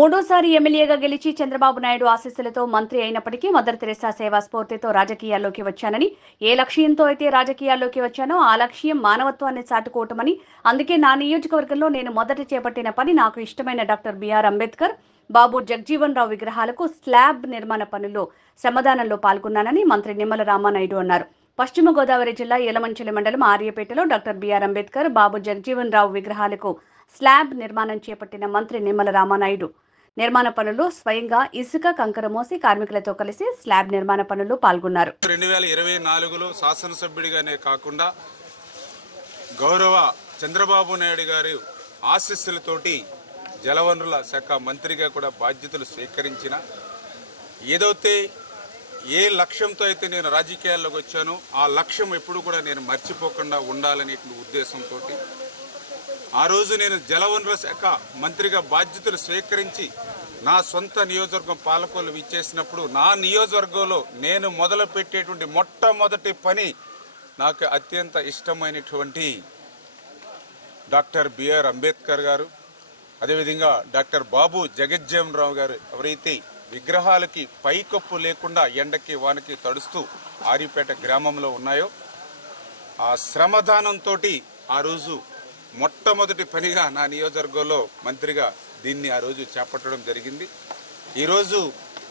మూడోసారి ఎమ్మెల్యేగా గెలిచి చంద్రబాబు నాయుడు ఆశీస్సులతో మంత్రి అయినప్పటికీ మదర్ తెరెసా సేవా స్ఫూర్తితో రాజకీయాల్లోకి వచ్చానని, ఏ లక్ష్యంతో అయితే రాజకీయాల్లోకి వచ్చానో ఆ లక్ష్యం మానవత్వాన్ని చాటుకోవటమని, అందుకే నా నియోజకవర్గంలో నేను మొదట చేపట్టిన పని నాకు ఇష్టమైన డాక్టర్ బిఆర్ అంబేద్కర్, బాబు జగజ్జీవన్ రావు విగ్రహాలకు స్లాబ్ నిర్మాణ పనుల్లో శ్రమదానంలో పాల్గొన్నానని మంత్రి నిమ్మల రామానాయుడు అన్నారు. పశ్చిమ గోదావరి జిల్లా యలమంచిలి మండలం ఆర్యపేటలో డాక్టర్ బిఆర్ అంబేద్కర్, బాబు జగజ్జీవన్ రావు విగ్రహాలకు స్లాబ్ నిర్మాణం చేపట్టిన మంత్రి నిమ్మల రామానాయుడు నిర్మాణ పనుల్లో స్వయంగా ఇసుక కంకర మోసి కార్మికులతో కలిసి స్లాబ్ నిర్మాణ పనుల్లో పాల్గొన్నారు. 2024లో శాసనసభ్యుడిగానే కాకుండా గౌరవ చంద్రబాబు నాయుడు గారి ఆశీస్సులతోటి జలవనరుల శాఖ మంత్రిగా కూడా బాధ్యతలు స్వీకరించిన, ఏదైతే ఏ లక్ష్యంతో అయితే నేను రాజకీయాల్లోకి వచ్చానో ఆ లక్ష్యం ఎప్పుడు కూడా నేను మర్చిపోకుండా ఉండాలనే ఉద్దేశంతో ఆ రోజు నేను జలవనరుల శాఖ మంత్రిగా బాధ్యతలు స్వీకరించి నా సొంత నియోజకవర్గం పాలకొల్లు విచ్చేసినప్పుడు నా నియోజకవర్గంలో నేను మొదలు పెట్టేటువంటి మొట్టమొదటి పని నాకు అత్యంత ఇష్టమైనటువంటి డాక్టర్ బిఆర్ అంబేద్కర్ గారు, అదేవిధంగా డాక్టర్ బాబు జగజ్జీవన్ రావు గారు ఎవరైతే విగ్రహాలకి పైకప్పు లేకుండా ఎండకి వానకి తడుస్తూ ఆరిపేట గ్రామంలో ఉన్నాయో ఆ శ్రమదానంతో ఆ రోజు మొట్టమొదటి పనిగా నా నియోజకవర్గంలో మంత్రిగా దీన్ని ఆ రోజు చేపట్టడం జరిగింది. ఈరోజు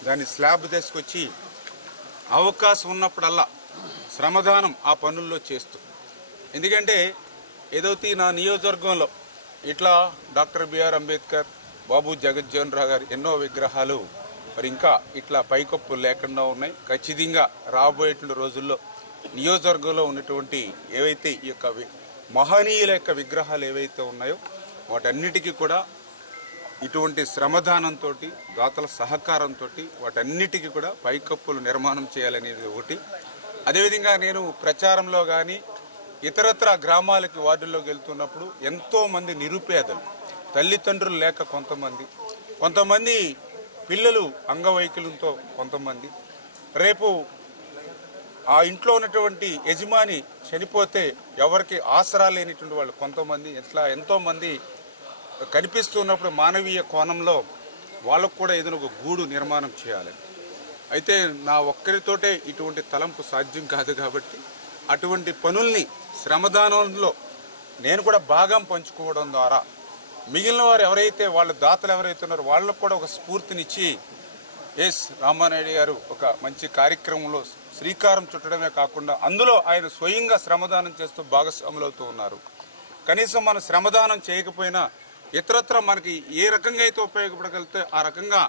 దాన్ని స్లాబ్ తీసుకొచ్చి అవకాశం ఉన్నప్పుడల్లా శ్రమదానం ఆ పనుల్లో చేస్తూ, ఎందుకంటే ఏదైతే నా నియోజకవర్గంలో ఇట్లా డాక్టర్ బిఆర్ అంబేద్కర్, బాబు జగజ్జీవన్ రావు గారు ఎన్నో విగ్రహాలు మరి ఇంకా ఇట్లా పైకప్పు లేకుండా ఉన్నాయి. ఖచ్చితంగా రాబోయేటువంటి రోజుల్లో నియోజకవర్గంలో ఉన్నటువంటి ఏవైతే ఈ యొక్క మహనీయుల యొక్క విగ్రహాలు ఏవైతే ఉన్నాయో వాటన్నిటికీ కూడా ఇటువంటి శ్రమదానంతో, దాతల సహకారంతో వాటన్నిటికీ కూడా పైకప్పులు నిర్మాణం చేయాలనేది ఒకటి. అదేవిధంగా నేను ప్రచారంలో కానీ ఇతరత్ర గ్రామాలకి వార్డుల్లోకి వెళ్తున్నప్పుడు ఎంతోమంది నిరుపేదలు, తల్లిదండ్రులు లేక కొంతమంది పిల్లలు అంగవైకల్యంతో, కొంతమంది రేపు ఆ ఇంట్లో ఉన్నటువంటి యజమాని చనిపోతే ఎవరికి ఆసరా లేనిటువంటి వాళ్ళు కొంతమంది, ఇట్లా ఎంతోమంది కనిపిస్తున్నప్పుడు మానవీయ కోణంలో వాళ్ళకు కూడా ఏదైనా ఒక గూడు నిర్మాణం చేయాలి. అయితే నా ఒక్కరితోటే ఇటువంటి తలంపు సాధ్యం కాదు కాబట్టి అటువంటి పనుల్ని శ్రమదానంలో నేను కూడా భాగం పంచుకోవడం ద్వారా మిగిలిన వారు ఎవరైతే వాళ్ళ దాతలు ఎవరైతే ఉన్నారో వాళ్ళకు కూడా ఒక స్ఫూర్తినిచ్చి ఎస్ రామానాయుడు గారు ఒక మంచి కార్యక్రమంలో శ్రీకారం చుట్టడమే కాకుండా అందులో ఆయన స్వయంగా శ్రమదానం చేస్తూ భాగస్వాములు అవుతూ ఉన్నారు. కనీసం మనం శ్రమదానం చేయకపోయినా ఇతరత్ర మనకి ఏ రకంగా అయితే ఉపయోగపడగలిగితే ఆ రకంగా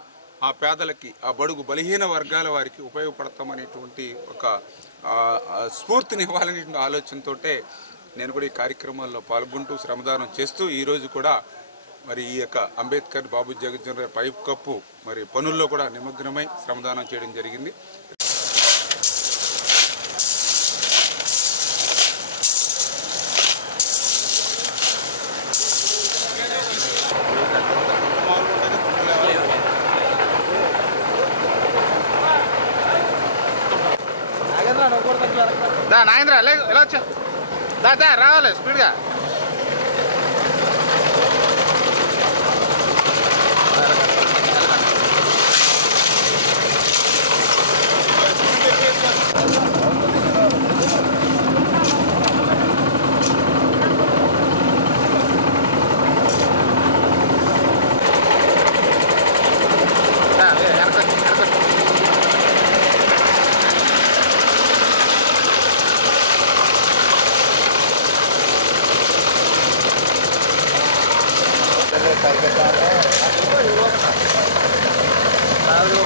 ఆ పేదలకి, ఆ బడుగు బలహీన వర్గాల వారికి ఉపయోగపడతామనేటువంటి ఒక స్ఫూర్తిని ఇవ్వాలనేటువంటి ఆలోచనతో నేను కూడా ఈ కార్యక్రమాల్లో పాల్గొంటూ శ్రమదానం చేస్తూ ఈరోజు కూడా మరి ఈ యొక్క అంబేద్కర్, బాబు జగజ్జీవన్ రావు పైప్ కప్పు మరి పనుల్లో కూడా నిమగ్నమై శ్రమదానం చేయడం జరిగింది. నాగేంద్ర ఎలా వచ్చా దా రావాలి స్పీడ్గా. నాలుగు